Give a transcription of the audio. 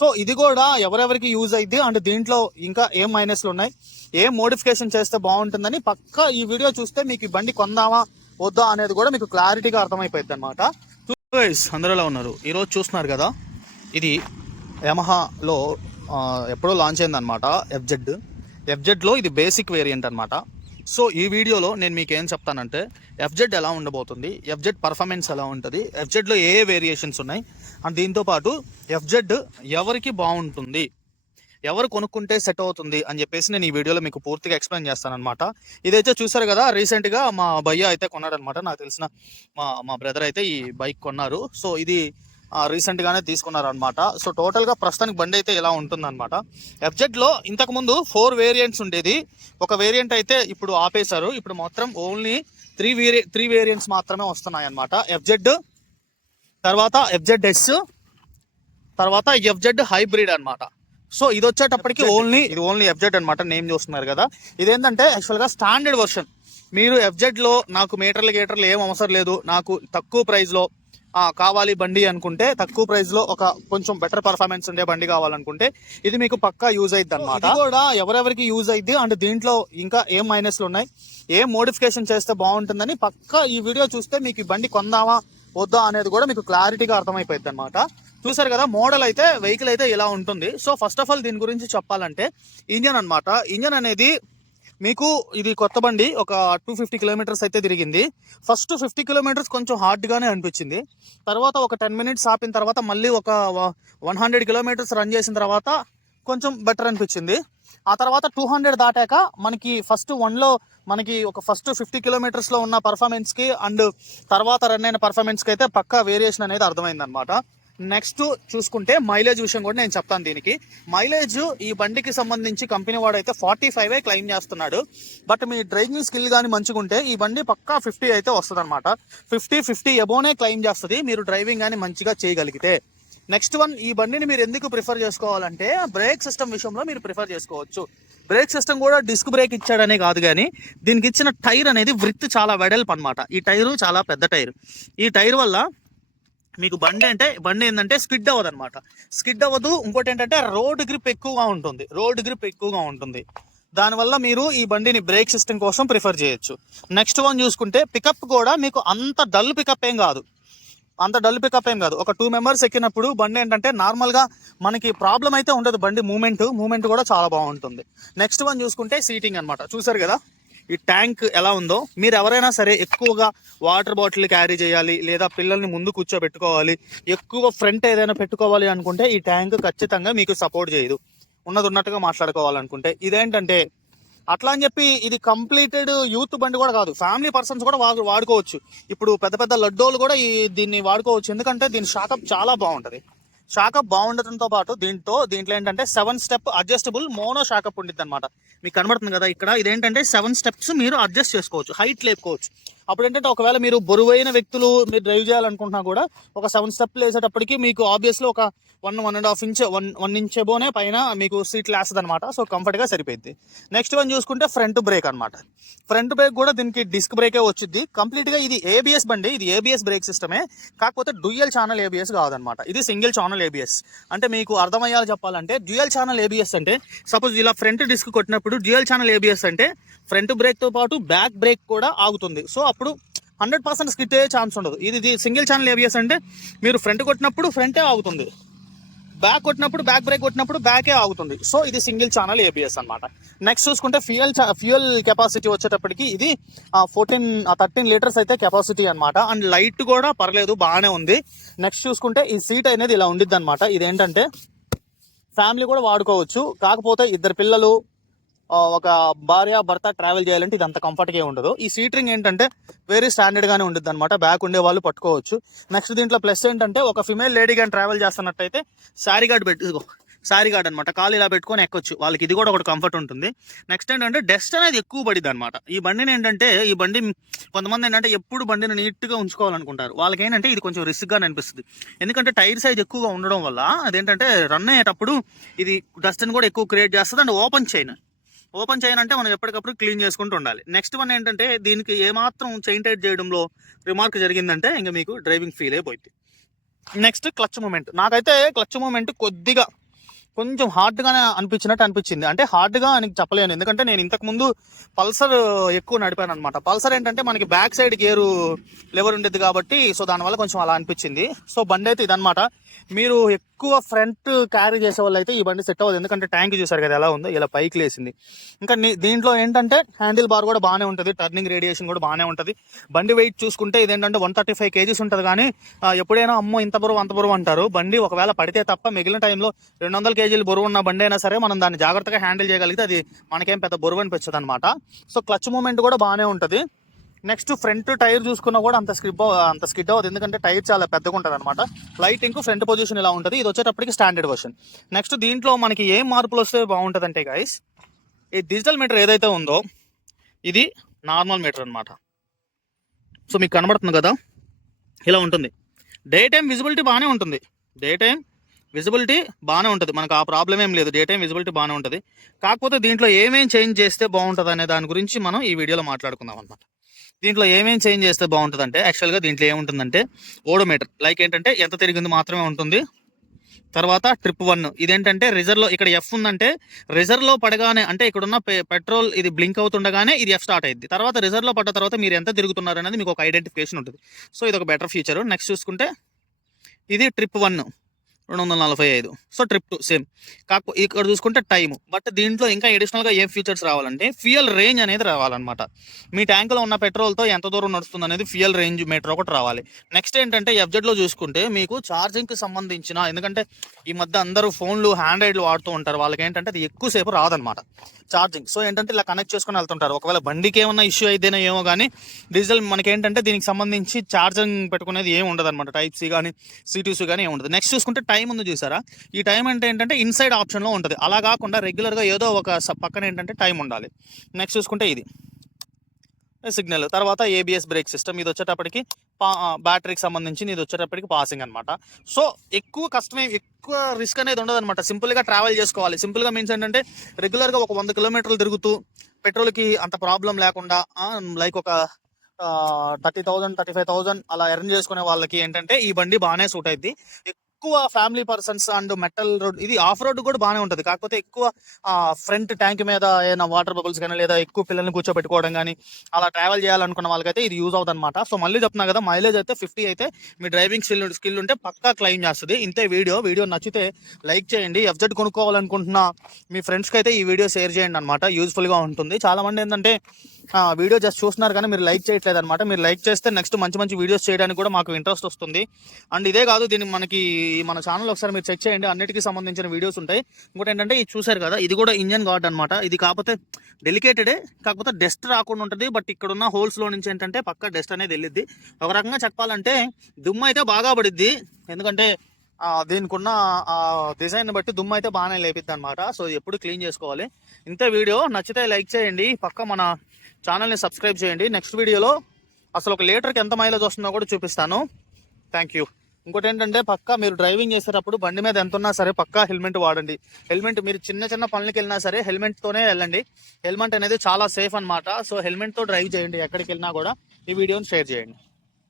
So ఇది కూడా ఎవరెవరికి యూజ్ అయింది అండ్ దీంట్లో ఇంకా ఏం మైనస్లు ఉన్నాయి? ఏం మోడిఫికేషన్ చేస్తే బాగుంటుందని పక్క ఈ వీడియో చూస్తే మీకు ఈ బండి కొందామా వద్దా అనేది కూడా మీకు క్లారిటీగా అర్థమైపోయింది అనమాట అందరిలో ఉన్నారు? ఈరోజు చూస్తున్నారు కదా ఇది యమహాలో ఎప్పుడో లాంచ్ అయిందనమాట ఎఫ్జెడ్ ఎఫ్జెడ్లో ఇది బేసిక్ వేరియంట్ అనమాట సో ఈ వీడియోలో నేను మీకు ఏం చెప్తానంటే ఎఫ్జెడ్ ఎలా ఉండబోతుంది ఎఫ్జెడ్ పర్ఫార్మెన్స్ ఎలా ఉంటుంది ఎఫ్జెడ్లో ఏ ఏ వేరియేషన్స్ ఉన్నాయి అండ్ దీంతో పాటు ఎఫ్జెడ్ ఎవరికి బాగుంటుంది ఎవరు కొనుక్కుంటే సెట్ అవుతుంది అని చెప్పేసి నేను ఈ వీడియోలో మీకు పూర్తిగా ఎక్స్ప్లెయిన్ చేస్తాను అనమాట ఇదైతే చూసారు కదా రీసెంట్గా మా భయ్య అయితే కొన్నాడనమాట నాకు తెలిసిన మా మా బ్రదర్ అయితే ఈ బైక్ కొన్నారు. సో ఇది రీసెంట్ గానే తీసుకున్నారు అనమాట సో టోటల్గా ప్రస్తుతానికి బండి అయితే ఇలా ఉంటుంది అనమాట ఎఫ్జెడ్లో ఇంతకు ముందు ఫోర్ వేరియంట్స్ ఉండేది. ఒక వేరియంట్ అయితే ఇప్పుడు ఆపేశారు. ఇప్పుడు మాత్రం ఓన్లీ త్రీ వేరి త్రీ వేరియంట్స్ మాత్రమే వస్తున్నాయి అనమాట ఎఫ్జెడ్ తర్వాత ఎఫ్జెడ్ ఎస్ తర్వాత ఎఫ్జెడ్ హైబ్రిడ్ అన్నమాట. సో ఇది వచ్చేటప్పటికి ఓన్లీ ఇది ఓన్లీ ఎఫ్జెడ్ అనమాట నేమ్ చూస్తున్నారు కదా. ఇదేంటంటే యాక్చువల్గా స్టాండర్డ్ వర్షన్ మీరు ఎఫ్జెడ్లో నాకు మీటర్లు గీటర్లు ఏం అవసరం లేదు. నాకు తక్కువ ప్రైస్లో ఆ, కావాలి బండి అనుకుంటే తక్కువ ప్రైస్లో ఒక కొంచెం బెటర్ పర్ఫార్మెన్స్ ఉండే బండి కావాలనుకుంటే ఇది మీకు పక్కా యూజ్ అయింది అనమాట కూడా ఎవరెవరికి యూజ్ అయింది అండ్ దీంట్లో ఇంకా ఏం మైనస్లు ఉన్నాయి ఏం మోడిఫికేషన్ చేస్తే బాగుంటుందని పక్కా ఈ వీడియో చూస్తే మీకు ఈ బండి కొందామా వద్దా అనేది కూడా మీకు క్లారిటీగా అర్థమైపోయింది అనమాట చూసారు కదా మోడల్ అయితే వెహికల్ అయితే ఇలా ఉంటుంది. సో ఫస్ట్ ఆఫ్ ఆల్ దీని గురించి చెప్పాలంటే ఇంజన్ అన్నమాట. ఇంజన్ అనేది మీకు ఇది కొత్త బండి ఒక టూ ఫిఫ్టీ కిలోమీటర్స్ అయితే తిరిగింది. ఫస్ట్ ఫిఫ్టీ కిలోమీటర్స్ కొంచెం హార్డ్గానే అనిపించింది. తర్వాత ఒక టెన్ మినిట్స్ ఆపిన తర్వాత మళ్ళీ ఒక వన్ హండ్రెడ్ కిలోమీటర్స్ రన్ చేసిన తర్వాత కొంచెం బెటర్ అనిపించింది. ఆ తర్వాత టూ హండ్రెడ్ దాటాక మనకి ఫస్ట్ వన్లో మనకి ఒక ఫస్ట్ ఫిఫ్టీ కిలోమీటర్స్లో ఉన్న పర్ఫార్మెన్స్కి అండ్ తర్వాత రన్ అయిన పర్ఫార్మెన్స్కి అయితే పక్కా వేరియేషన్ అనేది అర్థమైందనమాట నెక్స్ట్ చూసుకుంటే మైలేజ్ విషయం కూడా నేను చెప్తాను దీనికి. మైలేజ్ ఈ బండికి సంబంధించి కంపెనీ వాడు అయితే ఫార్టీ ఫైవ్ క్లెయిమ్ చేస్తున్నాడు. బట్ మీ డ్రైవింగ్ స్కిల్ కానీ మంచిగుంటే ఈ బండి పక్కా ఫిఫ్టీ అయితే వస్తుంది అనమాట ఫిఫ్టీ ఫిఫ్టీ ఎబోనే క్లెయిమ్ చేస్తుంది. మీరు డ్రైవింగ్ కానీ మంచిగా చేయగలిగితే. నెక్స్ట్ వన్ ఈ బండిని మీరు ఎందుకు ప్రిఫర్ చేసుకోవాలంటే బ్రేక్ సిస్టమ్ విషయంలో మీరు ప్రిఫర్ చేసుకోవచ్చు. బ్రేక్ సిస్టమ్ కూడా డిస్క్ బ్రేక్ ఇచ్చాడనే కాదు కానీ దీనికి ఇచ్చిన టైర్ అనేది వృత్తి చాలా వెడల్పు అనమాట ఈ టైరు చాలా పెద్ద టైర్. ఈ టైర్ వల్ల మీకు బండి అంటే బండి ఏంటంటే స్కిడ్ అవ్వదు అనమాట స్కిడ్ అవ్వదు ఇంకోటి ఏంటంటే రోడ్ గ్రిప్ ఎక్కువగా ఉంటుంది. రోడ్ గ్రిప్ ఎక్కువగా ఉంటుంది. దానివల్ల మీరు ఈ బండిని బ్రేక్ సిస్టమ్ కోసం ప్రిఫర్ చేయొచ్చు. నెక్స్ట్ వన్ చూసుకుంటే పికప్ కూడా మీకు అంత డల్ పికప్ ఏం కాదు. అంత డల్ పికప్ ఏం కాదు. ఒక టూ మెంబర్స్ ఎక్కినప్పుడు బండి ఏంటంటే నార్మల్గా మనకి ప్రాబ్లం అయితే ఉండదు. బండి మూమెంట్ మూమెంట్ కూడా చాలా బాగుంటుంది. నెక్స్ట్ వన్ చూసుకుంటే సీటింగ్ అన్నమాట. చూసారు కదా? ఈ ట్యాంక్ ఎలా ఉందో మీరు ఎవరైనా సరే ఎక్కువగా వాటర్ బాటిల్ క్యారీ చేయాలి లేదా పిల్లల్ని ముందు కూర్చోబెట్టుకోవాలి ఎక్కువ ఫ్రంట్ ఏదైనా పెట్టుకోవాలి అనుకుంటే ఈ ట్యాంక్ ఖచ్చితంగా మీకు సపోర్ట్ చేయదు. ఉన్నది ఉన్నట్టుగా మాట్లాడుకోవాలనుకుంటే. ఇదేంటంటే అట్లా అని చెప్పి ఇది కంప్లీటెడ్ యూత్ బండి కూడా కాదు ఫ్యామిలీ పర్సన్స్ కూడా వాడు వాడుకోవచ్చు. ఇప్పుడు పెద్ద పెద్ద లడ్డోలు కూడా ఈ దీన్ని వాడుకోవచ్చు. ఎందుకంటే దీని షాకప్ చాలా బాగుంటుంది. షాకప్ బాగుండటంతో పాటు దీంతో దీంట్లో ఏంటంటే seven step adjustable mono shock up ఉండిద్ది అనమాట మీకు కనబడుతుంది కదా ఇక్కడ. ఇదేంటంటే సెవెన్ స్టెప్స్ మీరు అడ్జస్ట్ చేసుకోవచ్చు. హైట్ లేపుకోవచ్చు. అప్పుడు ఏంటంటే ఒకవేళ మీరు బరువైన వ్యక్తులు మీరు డ్రైవ్ చేయాలనుకుంటున్నా కూడా ఒక సెవెన్ స్టెప్ వేసేటప్పటికి మీకు ఆబ్వియస్లీ ఒక one one and half inch one one inch above పైన మీకు సీట్ లేస్తుంది అనమాట సో కంఫర్ట్గా సరిపోయింది నెక్స్ట్ వన్ చూసుకుంటే ఫ్రంట్ బ్రేక్ అనమాట ఫ్రంట్ బ్రేక్ కూడా దీనికి డిస్క్ బ్రేకే వచ్చింది కంప్లీట్గా ఇది ఏబిఎస్ బండి. ఇది ఏబిఎస్ బ్రేక్ సిస్టమే. కాకపోతే డ్యూయల్ ఛానల్ ఏబిఎస్ కాదనమాట ఇది సింగిల్ ఛానల్ ఏబిఎస్ అంటే మీకు అర్థమయ్యాలి చెప్పాలంటే డ్యూయల్ ఛానల్ ఏబిఎస్ అంటే సపోజ్ ఇలా ఫ్రంట్ డిస్క్ కొట్టినప్పుడు డ్యూయల్ ఛానల్ ఏబిఎస్ అంటే ఫ్రంట్ బ్రేక్తో పాటు బ్యాక్ బ్రేక్ కూడా ఆగుతుంది. సో అప్పుడు హండ్రెడ్ పర్సెంట్ స్కిట్ అయ్యే ఛాన్స్ ఉండదు. ఇది సింగిల్ ఛానల్ ఏబిఎస్ అంటే మీరు ఫ్రంట్ కొట్టినప్పుడు ఫ్రంటే ఆగుతుంది. బ్యాక్ కొట్టినప్పుడు బ్యాక్ బ్రేక్ కొట్టినప్పుడు బ్యాకే ఆగుతుంది. సో ఇది సింగిల్ ఛానల్ ఏబిఎస్ అన్నమాట. నెక్స్ట్ చూసుకుంటే ఫ్యూయల్ ఫ్యూయల్ కెపాసిటీ వచ్చేటప్పటికి ఇది ఫోర్టీన్ థర్టీన్ లీటర్స్ అయితే కెపాసిటీ అనమాట అండ్ లైట్ కూడా పర్లేదు బాగానే ఉంది. నెక్స్ట్ చూసుకుంటే ఈ సీట్ అనేది ఇలా ఉండిద్ది అనమాట ఇదేంటంటే ఫ్యామిలీ కూడా వాడుకోవచ్చు. కాకపోతే ఇద్దరు పిల్లలు ఒక భార్య భర్త ట్రావెల్ చేయాలంటే ఇది అంత కంఫర్ట్గా ఉండదు. ఈ సీటరింగ్ ఏంటంటే వెరీ స్టాండర్డ్గానే ఉంటుంది అనమాట బ్యాక్ ఉండే వాళ్ళు పట్టుకోవచ్చు. నెక్స్ట్ దీంట్లో ప్లస్ ఏంటంటే ఒక ఫిమేల్ లేడీ కానీ ట్రావెల్ చేస్తున్నట్టయితే శారీ గార్డ్ పెట్టుకో శారీ గార్డ్ అనమాట కాలు ఇలా పెట్టుకొని ఎక్కొచ్చు. వాళ్ళకి ఇది కూడా ఒకటి కంఫర్ట్ ఉంటుంది. నెక్స్ట్ ఏంటంటే డస్ట్ అనేది ఎక్కువ పడింది అనమాట ఈ బండిని ఏంటంటే ఈ బండి కొంతమంది ఏంటంటే ఎప్పుడు బండిని నీట్గా ఉంచుకోవాలనుకుంటారు. వాళ్ళకి ఏంటంటే ఇది కొంచెం రిస్క్గా అనిపిస్తుంది. ఎందుకంటే టైర్ సైజ్ ఎక్కువగా ఉండడం వల్ల అదేంటంటే రన్ అయ్యేటప్పుడు ఇది డస్ట్ని కూడా ఎక్కువ క్రియేట్ చేస్తుంది. And open chain open chain అంటే మనం ఎప్పటికప్పుడు క్లీన్ చేసుకుంటూ ఉండాలి. నెక్స్ట్ వన్ ఏంటంటే దీనికి ఏమాత్రం చైన్ టైట్ చేయడంలో రిమార్క్ జరిగిందంటే ఇంకా మీకు డ్రైవింగ్ ఫీల్ అయిపోయింది నెక్స్ట్ క్లచ్ మూమెంట్. నాకైతే క్లచ్ మూమెంట్ కొద్దిగా కొంచెం హార్డ్గానే అనిపించినట్టు అనిపించింది. అంటే హార్డ్గా అని చెప్పలేను. ఎందుకంటే నేను ఇంతకు ముందు పల్సర్ ఎక్కువ నడిపాను అనమాట పల్సర్ ఏంటంటే మనకి బ్యాక్ సైడ్ గేరు లెవర్ ఉండేది కాబట్టి సో దానివల్ల కొంచెం అలా అనిపించింది. సో బండి అయితే ఇదనమాట మీరు ఎక్కువ ఫ్రంట్ క్యారీ చేసే వాళ్ళు అయితే ఈ బండి సెట్ అవ్వదు. ఎందుకంటే ట్యాంక్ చూసారు కదా ఎలా ఉందో ఇలా పైకి లేసింది ఇంకా దీంట్లో ఏంటంటే హ్యాండిల్ బార్ కూడా బాగానే ఉంటుంది. టర్నింగ్ రేడియేషన్ కూడా బాగానే ఉంటుంది. బండి వెయిట్ చూసుకుంటే ఇదేంటంటే వన్ థర్టీ ఫైవ్ కేజీస్ ఉంటుంది. కానీ ఎప్పుడైనా అమ్మో ఇంత బరువు అంత బరువు అంటారు. బండి ఒకవేళ పడితే తప్ప మిగిలిన టైంలో రెండు వందల కేజీలు బరువు ఉన్న బండి అయినా సరే మనం దాన్ని జాగ్రత్తగా హ్యాండిల్ చేయగలిగితే అది మనకేం పెద్ద బరువు అనిపించదు అనమాట సో క్లచ్ మూమెంట్ కూడా బాగానే ఉంటుంది. నెక్స్ట్ ఫ్రంట్ టైర్ చూసుకున్నా కూడా అంత స్కిప్ అంత స్కిడ్ అవ్వదు. ఎందుకంటే టైర్ చాలా పెద్దగా ఉంటుంది అనమాట లైటింగ్ ఫ్రంట్ పొజిషన్ ఇలా ఉంటుంది. ఇది వచ్చేటప్పటికి స్టాండర్డ్ వర్షన్ నెక్స్ట్ దీంట్లో మనకి ఏం మార్పులు వస్తే బాగుంటుంది అంటే గైస్ ఈ డిజిటల్ మీటర్ ఏదైతే ఉందో ఇది నార్మల్ మీటర్ అనమాట సో మీకు కనబడుతుంది కదా? ఇలా ఉంటుంది. డే టైం విజిబిలిటీ బాగానే ఉంటుంది. డే టైం విజిబిలిటీ బాగానే ఉంటుంది. మనకు ఆ ప్రాబ్లం ఏం లేదు. డే టైం విజిబిలిటీ బాగానే ఉంటుంది. కాకపోతే దీంట్లో ఏమేం చేంజ్ చేస్తే బాగుంటుంది అనే దాని గురించి మనం ఈ వీడియోలో మాట్లాడుకుందాం అనమాట దీంట్లో ఏమేం చేంజ్ చేస్తే బాగుంటుంది అంటే యాక్చువల్గా దీంట్లో ఏముంటుందంటే ఓడోమీటర్ లైక్ ఏంటంటే ఎంత తిరిగింది మాత్రమే ఉంటుంది. తర్వాత ట్రిప్ వన్ ఇదేంటంటే రిజర్వ్లో ఇక్కడ ఎఫ్ ఉందంటే రిజర్వ్లో పడగానే అంటే ఇక్కడున్న పెట్రోల్ ఇది బ్లింక్ అవుతుండగానే ఇది ఎఫ్ స్టార్ట్ అయింది తర్వాత రిజర్వ్లో పడ్డ తర్వాత మీరు ఎంత తిరుగుతున్నారు అనేది మీకు ఒక ఐడెంటిఫికేషన్ ఉంటుంది. సో ఇది ఒక బెటర్ ఫీచర్ నెక్స్ట్ చూసుకుంటే ఇది ట్రిప్ వన్ రెండు వందల నలభై ఐదు. So trip two same. కాకపోతే ఇక్కడ చూసుకుంటే టైం బట్ దీంట్లో ఇంకా అడిషనల్గా ఏం ఫీచర్స్ రావాలంటే ఫ్యూయల్ రేంజ్ అనేది రావాలన్నమాట. మీ ట్యాంకులో ఉన్న పెట్రోల్తో ఎంత దూరం నడుస్తుంది అనేది ఫ్యూయల్ రేంజ్ మీటర్ ఒకటి రావాలి. నెక్స్ట్ ఏంటంటే ఎఫ్జెడ్లో చూసుకుంటే మీకు ఛార్జింగ్కి సంబంధించిన ఎందుకంటే ఈ మధ్య అందరూ ఫోన్లు హ్యాండ్రైడ్లు వాడుతూ ఉంటారు. వాళ్ళకి ఏంటంటే అది ఎక్కువసేపు రాదనమాట ఛార్జింగ్. సో ఏంటంటే ఇలా కనెక్ట్ చేసుకుని వెళ్తుంటారు. ఒకవేళ బండికి ఏమన్నా ఇష్యూ అయితేనే ఏమో కానీ డీజిల్ మనకి ఏంటంటే దీనికి సంబంధించి ఛార్జింగ్ పెట్టుకునేది ఏమి ఉండదు అనమాట టైప్ సి కానీ సిటీసీ కానీ ఏమి ఉండదు. నెక్స్ట్ చూసుకుంటే టైం టైం ఉంది చూసారా? ఈ టైం అంటే ఏంటంటే ఇన్సైడ్ ఆప్షన్లో ఉంటుంది. అలా కాకుండా రెగ్యులర్గా ఏదో ఒక పక్కన ఏంటంటే టైం ఉండాలి. నెక్స్ట్ చూసుకుంటే ఇది. సిగ్నల్. తర్వాత ఏబిఎస్ బ్రేక్ సిస్టమ్. ఇది వచ్చేటప్పటికి పా బ్యాటరీకి సంబంధించి ఇది వచ్చేటప్పటికి పాసింగ్ అనమాట సో ఎక్కువ కష్టమే ఎక్కువ రిస్క్ అనేది ఉండదు అనమాట సింపుల్గా ట్రావెల్ చేసుకోవాలి. సింపుల్గా మీన్స్ ఏంటంటే రెగ్యులర్గా ఒక వంద కిలోమీటర్లు తిరుగుతూ పెట్రోల్కి అంత ప్రాబ్లం లేకుండా లైక్ ఒక thirty thousand thirty five thousand అలా ఎర్న్ చేసుకునే వాళ్ళకి ఏంటంటే ఈ బండి బాగానే సూట్ అయింది ఎక్కువ family persons and metal road ఇది ఆఫ్ రోడ్ కూడా బాగానే ఉంటుంది. కాకపోతే ఎక్కువ ఫ్రంట్ ట్యాంక్ మీద ఏదైనా వాటర్ బబుల్స్ కానీ లేదా ఎక్కువ పిల్లల్ని కూర్చోబెట్టుకోవడం కానీ అలా ట్రావెల్ చేయాలనుకున్న వాళ్ళకైతే ఇది యూజ్ అవుతుంది అనమాట సో మళ్ళీ చెప్తున్నా కదా మైలేజ్ అయితే ఫిఫ్టీ అయితే మీ డ్రైవింగ్ స్కిల్ స్కిల్ ఉంటే పక్కా క్లైమ్ చేస్తుంది. ఇంతే వీడియో. వీడియో నచ్చితే లైక్ చేయండి. ఎఫ్జెడ్ కొనుక్కోవాలనుకుంటున్న మీ ఫ్రెండ్స్కి అయితే ఈ వీడియో షేర్ చేయండి అనమాట యూజ్ఫుల్గా ఉంటుంది. చాలామంది ఏంటంటే వీడియో జస్ట్ చూస్తున్నారు కానీ మీరు లైక్ చేయట్లేదు అనమాట మీరు లైక్ చేస్తే నెక్స్ట్ మంచి మంచి వీడియోస్ చేయడానికి కూడా మాకు ఇంట్రెస్ట్ వస్తుంది. అండ్ ఇదే కాదు దీన్ని మనకి మన ఛానల్ ఒకసారి మీరు చెక్ చేయండి. అన్నిటికీ సంబంధించిన వీడియోస్ ఉంటాయి. ఇంకోటి ఏంటంటే ఇది చూసారు కదా ఇది కూడా ఇంజన్ గార్డ్ అనమాట ఇది కాకపోతే డెలికేటెడే కాకపోతే డస్ట్ రాకుండా ఉంటుంది. బట్ ఇక్కడ ఉన్న హోల్స్లో నుంచి ఏంటంటే పక్క డస్ట్ అనేది వెళ్ళిద్ది. ఒక రకంగా చెప్పాలంటే దుమ్ము అయితే బాగా పడిద్ది. ఎందుకంటే దీనికి ఉన్న డిజైన్ బట్టి దుమ్ము అయితే బాగానే లేపిద్ది అనమాట సో ఎప్పుడు క్లీన్ చేసుకోవాలి. ఇంత వీడియో. నచ్చితే లైక్ చేయండి. పక్క మన ఛానల్ని సబ్స్క్రైబ్ చేయండి. నెక్స్ట్ వీడియోలో అసలు ఒక లీటర్కి ఎంత మైలేజ్ వస్తుందో కూడా చూపిస్తాను. థ్యాంక్ యూ ఇంకోటి ఏంటంటే పక్కా మీరు డ్రైవింగ్ చేసేటప్పుడు బండి మీద ఎంత ఉన్నా సరే పక్కా హెల్మెట్ వాడండి. హెల్మెట్ మీరు చిన్న చిన్న పనులకి వెళ్ళినా సరే హెల్మెట్తోనే వెళ్ళండి. హెల్మెట్ అనేది చాలా సేఫ్ అన్నమాట. సో హెల్మెట్తో డ్రైవ్ చేయండి ఎక్కడికి వెళ్ళినా కూడా. ఈ వీడియోని షేర్ చేయండి.